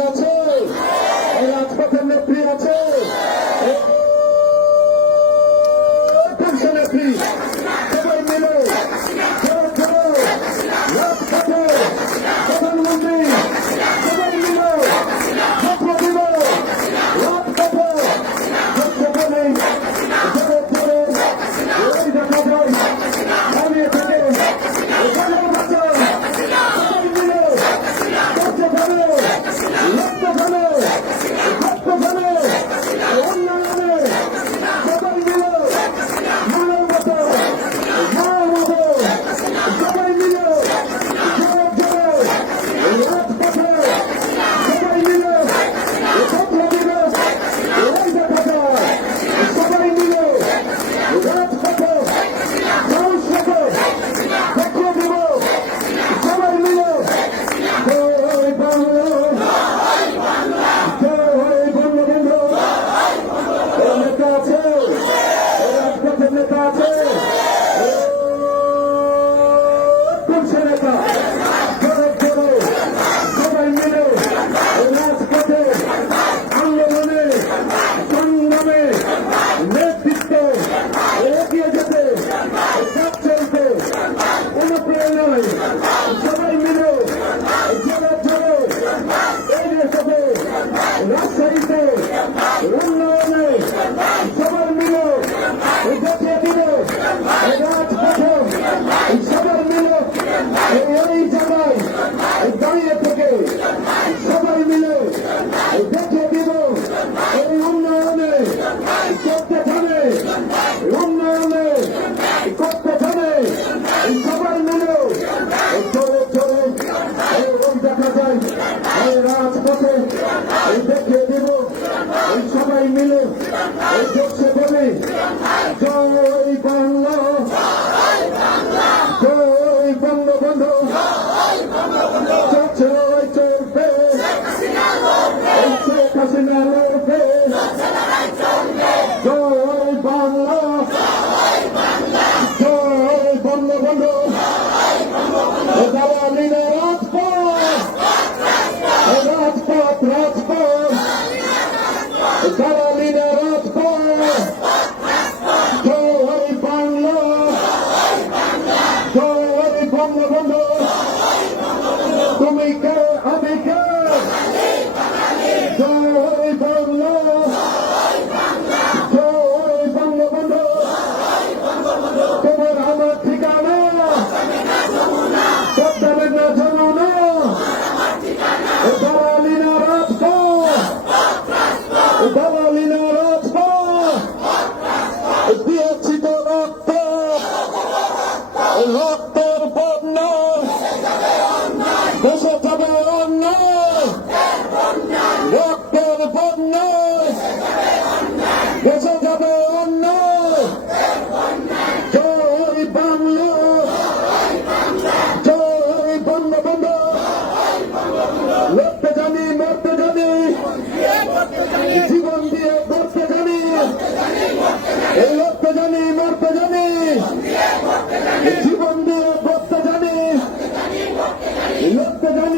আছে, রাজপথের নেত্রী আছে, নেত্রী সবাই মিলে রাজপথে প্রধানমন্ত্রী সবাই মিলে স্বপ্ন দিল রাজপথে সেখানে জোরে জোরে ওই দেখা যায় দাঁড়িয়ে থেকে বাঁচায় সবাই মিলে সেখানে লক্ষ্যখানে ভক্তখানে উন্নয়নে সবাই মিলে মানবতা মানব সবাই মিলে জোরে জোরে রাজপথে সবাই মিলে স্বপ্ন দিল ওই দেখা যায় সবাই মিলে রাজপথে সাহস রেখে স্বপ্ন দিব সবাই মিলে জয় বাংলা জয় বঙ্গবন্ধু নেতা আছে রাজপথের নেতা আছে তুলছে নেতা জোরে জোরে সবাই মিলে রাজপথে আন্দোলনে সংগ্রামে নেতৃত্ব এগিয়ে যেতে কাজ চলতে অনুপ্রেরণায় সবাই মিলে জোরে জোরে এগিয়ে যেতে রাজশাহীতে উন্নয়নে সবাই মিলে দেখিয়ে দিল রাজপথে সবাই মিলে এই জায়গায় দাঁড়িয়ে থেকে সবাই মিলে দেখিয়ে দিল এই উন্নয়নে করতে থামে উন্নয়নে করতে থামে সবাই মিলে জোরে জোরে ওই দেখা যায় রাজপথে দেখিয়ে দিব সবাই মিলে জোরসে বলে জয় বাংলা জয় বঙ্গবন্ধু চলছে চলবে শেখ হাসিনা লড়বে জয় বাংলা জয় বঙ্গবন্ধু দালালিনা রাজপথ রাজপথ রাজপথ দালালিনা রাজপথ জয় বাংলা জয় বঙ্গবন্ধু তুমি কে আমি কে জয় বাংলা জয় বঙ্গবন্ধু তোমার আমার ঠিকানা পদ্মাবের না যমুনা দালালিনা রাজপথ দালালিনা রাজপথ দিয়েছি তো রক্ত রক্তের বন্যা দেশে যাবে অন্যায় রক্তের বন্যা দেশে যাবে অন্যায় জয় বাংলা জয় বঙ্গবন্ধু লড়তে জানি মরতে জানি জীবন দিয়ে করতে জানি এই লড়তে জানি মরতে জানি জীবন দিয়ে করতে জানি লড়তে জানি